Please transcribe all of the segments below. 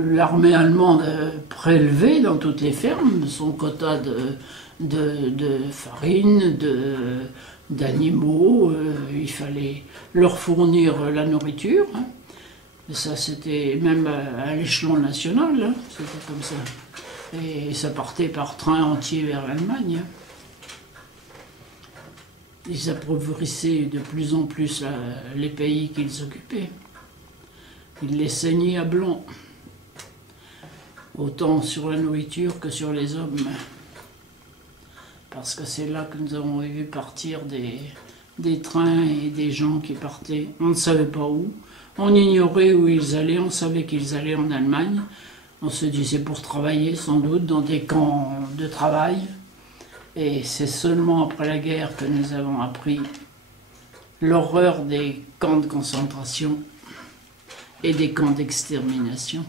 L'armée allemande prélevait dans toutes les fermes son quota de farine, d'animaux. Il fallait leur fournir la nourriture. Ça, c'était même à l'échelon national, hein, c'était comme ça. Et ça partait par train entier vers l'Allemagne. Ils appauvissaient de plus en plus les pays qu'ils occupaient. Ils les saignaient à blanc, autant sur la nourriture que sur les hommes. Parce que c'est là que nous avons vu partir des trains et des gens qui partaient. On ne savait pas où. On ignorait où ils allaient, on savait qu'ils allaient en Allemagne. On se disait pour travailler sans doute dans des camps de travail. Et c'est seulement après la guerre que nous avons appris l'horreur des camps de concentration et des camps d'extermination.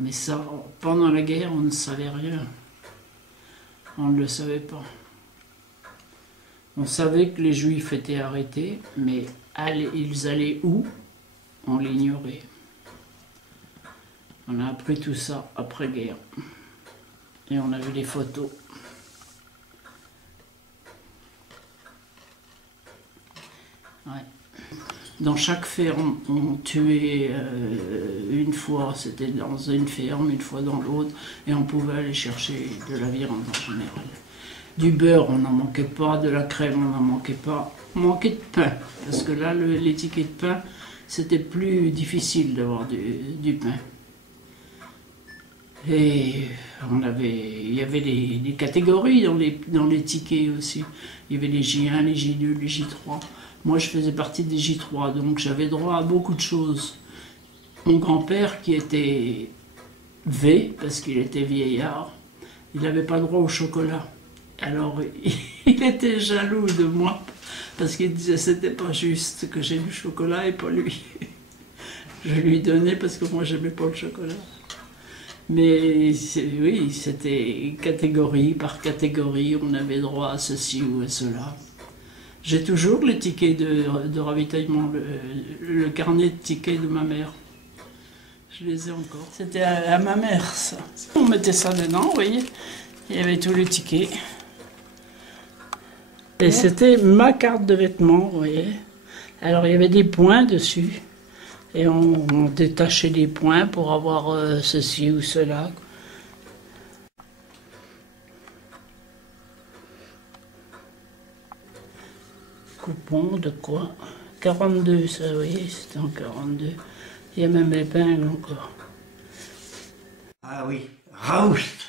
Mais ça, pendant la guerre, on ne savait rien. On ne le savait pas. On savait que les Juifs étaient arrêtés, mais ils allaient où? On l'ignorait. On a appris tout ça après-guerre. Et on a vu les photos. Ouais. Dans chaque ferme, on tuait une fois, c'était dans une ferme, une fois dans l'autre, et on pouvait aller chercher de la viande en général. Du beurre, on n'en manquait pas, de la crème, on n'en manquait pas. On manquait de pain, parce que là, les tickets de pain, c'était plus difficile d'avoir du pain. Et il y avait des catégories dans les tickets aussi. Il y avait les J1, les J2, les J3. Moi, je faisais partie des J3, donc j'avais droit à beaucoup de choses. Mon grand-père, qui était V, parce qu'il était vieillard, il n'avait pas droit au chocolat. Alors, il était jaloux de moi, parce qu'il disait que c'était pas juste que j'ai du chocolat et pas lui. Je lui donnais parce que moi, j'aimais pas le chocolat. Mais oui, c'était catégorie par catégorie, on avait droit à ceci ou à cela. J'ai toujours les tickets de ravitaillement, le carnet de tickets de ma mère. Je les ai encore. C'était à ma mère, ça. On mettait ça dedans, vous voyez. Il y avait tous les tickets. Et c'était ma carte de vêtements, vous voyez. Alors il y avait des points dessus. Et on détachait des points pour avoir ceci ou cela. Coupon de quoi? 42, ça, oui, c'était en 42. Il y a même l'épingle encore. Ah oui, Raoust.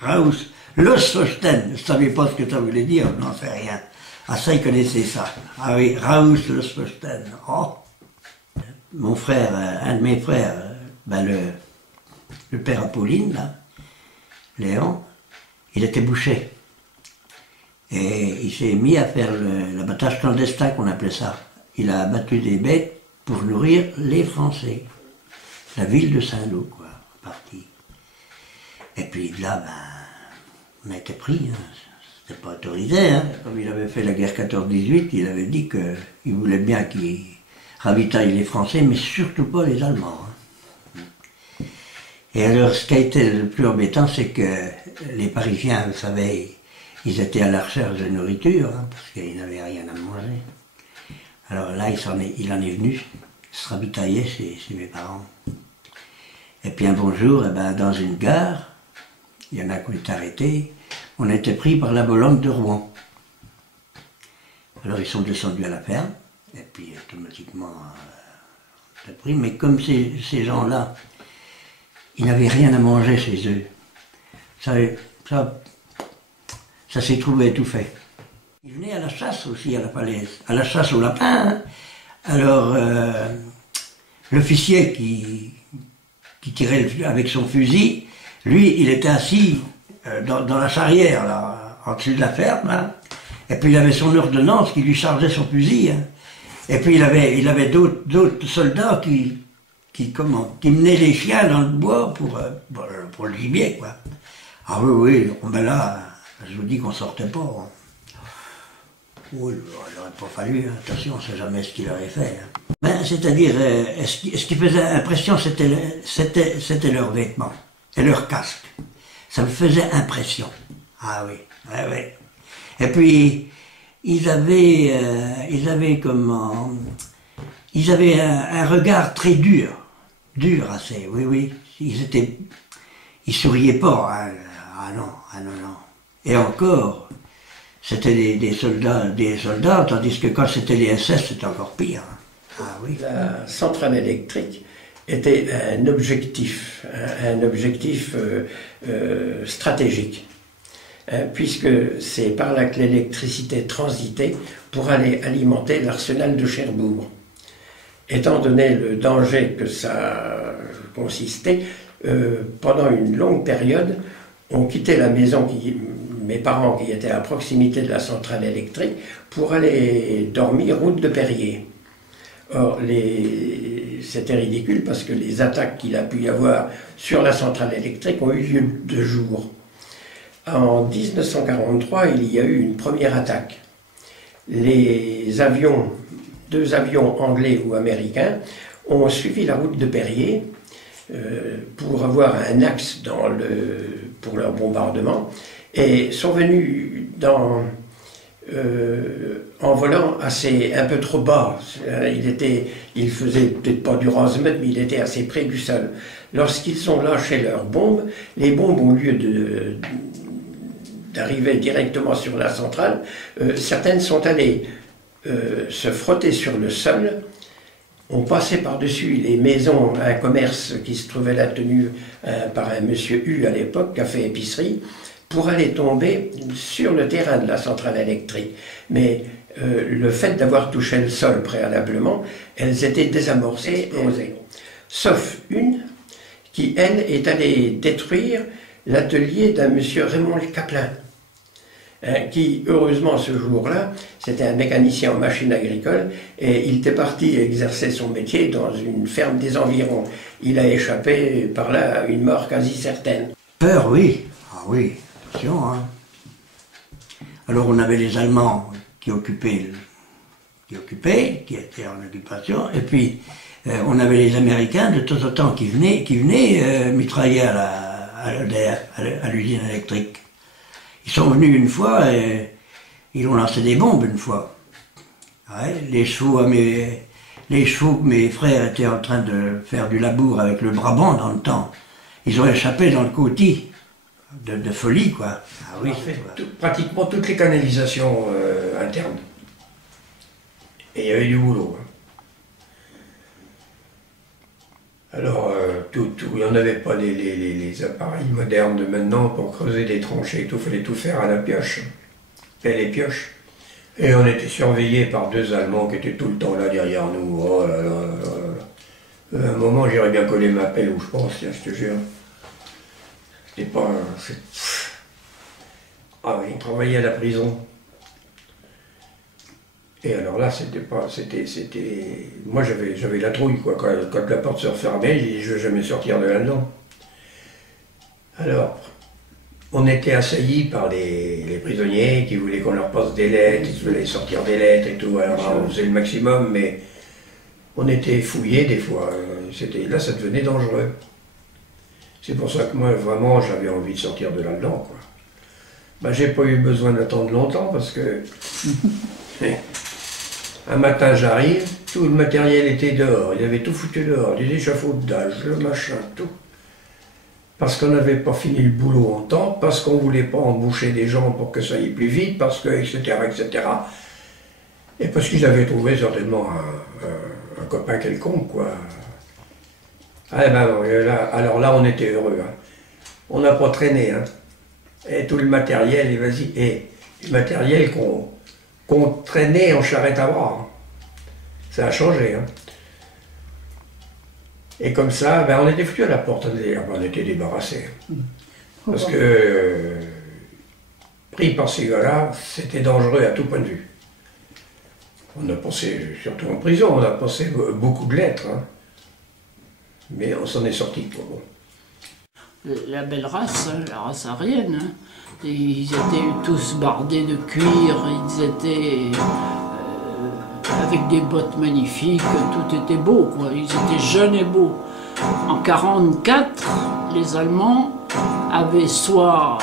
Raoust. Losfosten. Je ne savais pas ce que ça voulait dire, je n'en sais rien. Ah, ça, il connaissait ça. Ah oui, Raoust, Losfosten. Oh. Mon frère, un de mes frères, le père Apolline, là, Léon, il était boucher. Et il s'est mis à faire l'abattage clandestin, qu'on appelait ça. Il a abattu des bêtes pour nourrir les Français. La ville de Saint-Lô, quoi, en partie. Et puis là, on a été pris, hein. C'était pas autorisé, hein. Comme il avait fait la guerre 14-18, il avait dit qu'il voulait bien qu'il ravitaille les Français, mais surtout pas les Allemands. Hein. Et alors, ce qui a été le plus embêtant, c'est que les Parisiens, vous savez, ils étaient à la recherche de nourriture, hein, parce qu'ils n'avaient rien à manger. Alors là, il en est venu se ravitailler chez mes parents. Et puis un bon jour, dans une gare, il y en a qui ont été arrêtés, on a été pris par la Bologne de Rouen. Alors ils sont descendus à la ferme, et puis automatiquement, on a été pris. Mais comme ces gens-là, ils n'avaient rien à manger chez eux, ça s'est trouvé tout fait. Ils venaient à la chasse aussi à la falaise, à la chasse au lapin. Hein. Alors, l'officier qui tirait avec son fusil, lui, il était assis dans la charrière, là, en dessus de la ferme. Hein. Et puis il avait son ordonnance qui lui chargeait son fusil. Hein. Et puis il avait d'autres soldats qui menaient les chiens dans le bois pour le gibier, quoi. Ah oui, oui, ben là, je vous dis qu'on sortait pas. Hein. Oh, il n'aurait pas fallu, hein. Attention, on ne sait jamais ce qu'il aurait fait. Hein. Ben, c'est-à-dire, ce qui faisait impression, c'était leurs vêtements et leurs casques. Ça me faisait impression. Ah oui, oui, oui. Et puis, ils avaient un regard très dur assez, oui, oui. Ils souriaient pas, hein. Ah non, ah non, non. Et encore, c'était des soldats, tandis que quand c'était les SS, c'était encore pire. Ah oui. La centrale électrique était un objectif stratégique, puisque c'est par là que l'électricité transitait pour aller alimenter l'arsenal de Cherbourg. Étant donné le danger que ça consistait, pendant une longue période, on quittait la maison, mes parents qui étaient à proximité de la centrale électrique, pour aller dormir route de Perrier. Or, c'était ridicule parce que les attaques qu'il a pu y avoir sur la centrale électrique ont eu lieu de jour. En 1943, il y a eu une première attaque. Les avions, 2 avions anglais ou américains, ont suivi la route de Perrier pour avoir un axe pour leur bombardement et sont venus en volant un peu trop bas. Il faisait peut-être pas du 11 mètres, mais il était assez près du sol. Lorsqu'ils ont lâché leurs bombes, les bombes, au lieu d'arriver directement sur la centrale, certaines sont allées se frotter sur le sol. On passait par-dessus les maisons, un commerce qui se trouvait là tenu par un monsieur U à l'époque, café épicerie, pour aller tomber sur le terrain de la centrale électrique. Mais le fait d'avoir touché le sol préalablement, elles étaient désamorcées, explosées. Sauf une qui, elle, est allée détruire l'atelier d'un monsieur Raymond Caplin, qui, heureusement, ce jour-là, c'était un mécanicien en machine agricole, et il était parti exercer son métier dans une ferme des environs. Il a échappé par là à une mort quasi certaine. Peur, oui. Ah oui, attention, hein. Alors on avait les Allemands qui étaient en occupation, et puis on avait les Américains de temps en temps qui venaient mitrailler à l'usine électrique. Ils sont venus une fois et ils ont lancé des bombes une fois. Ouais, les chevaux que mes frères étaient en train de faire du labour avec le Brabant dans le temps, ils ont échappé dans le Coty de folie, quoi. Ah oui. Pratiquement toutes les canalisations internes. Et il y avait du boulot. Hein. Alors, il n'y en avait pas les appareils modernes de maintenant pour creuser des tranchées et tout, il fallait tout faire à la pioche, pelle et pioche. Et on était surveillés par 2 Allemands qui étaient tout le temps là derrière nous. Oh là là là là. À un moment, j'irais bien coller ma pelle où je pense, je te jure. C'était pas... Ah oui, on travaillait à la prison. Et alors là, moi j'avais la trouille, quoi. Quand la porte se refermait, j'ai dit, je ne veux jamais sortir de là-dedans. Alors, on était assaillis par les prisonniers qui voulaient qu'on leur passe des lettres, ils voulaient sortir des lettres et tout. Alors on faisait le maximum, mais on était fouillés des fois. Là, ça devenait dangereux. C'est pour ça que moi, vraiment, j'avais envie de sortir de là-dedans, quoi. Ben, j'ai pas eu besoin d'attendre longtemps parce que... Un matin, j'arrive, tout le matériel était dehors, il avait tout foutu dehors, les échafaudages, le machin, tout. Parce qu'on n'avait pas fini le boulot en temps, parce qu'on ne voulait pas embaucher des gens pour que ça aille plus vite, parce que, etc., etc. Et parce qu'ils avaient trouvé certainement un copain quelconque, quoi. Ah ben, alors là, on était heureux. Hein. On n'a pas traîné, hein. Et tout le matériel, et vas-y, et le matériel qu'on traînait en charrette à bras. Hein. Ça a changé. Hein. Et comme ça, ben, on était foutus à la porte, on était débarrassés. Parce que, pris par ces gars-là, c'était dangereux à tout point de vue. On a passé, surtout en prison, on a passé beaucoup de lettres. Hein. Mais on s'en est sorti, quoi. Bon. la belle race, hein, la race aryenne. Hein. Et ils étaient tous bardés de cuir, ils étaient avec des bottes magnifiques, tout était beau, quoi. Ils étaient jeunes et beaux. En 1944, les Allemands avaient soit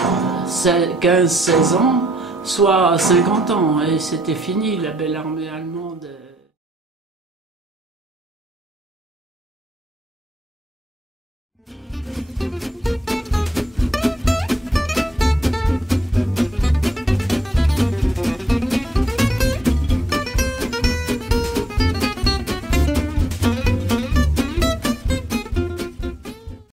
15-16 ans, soit 50 ans, et c'était fini, la belle armée allemande.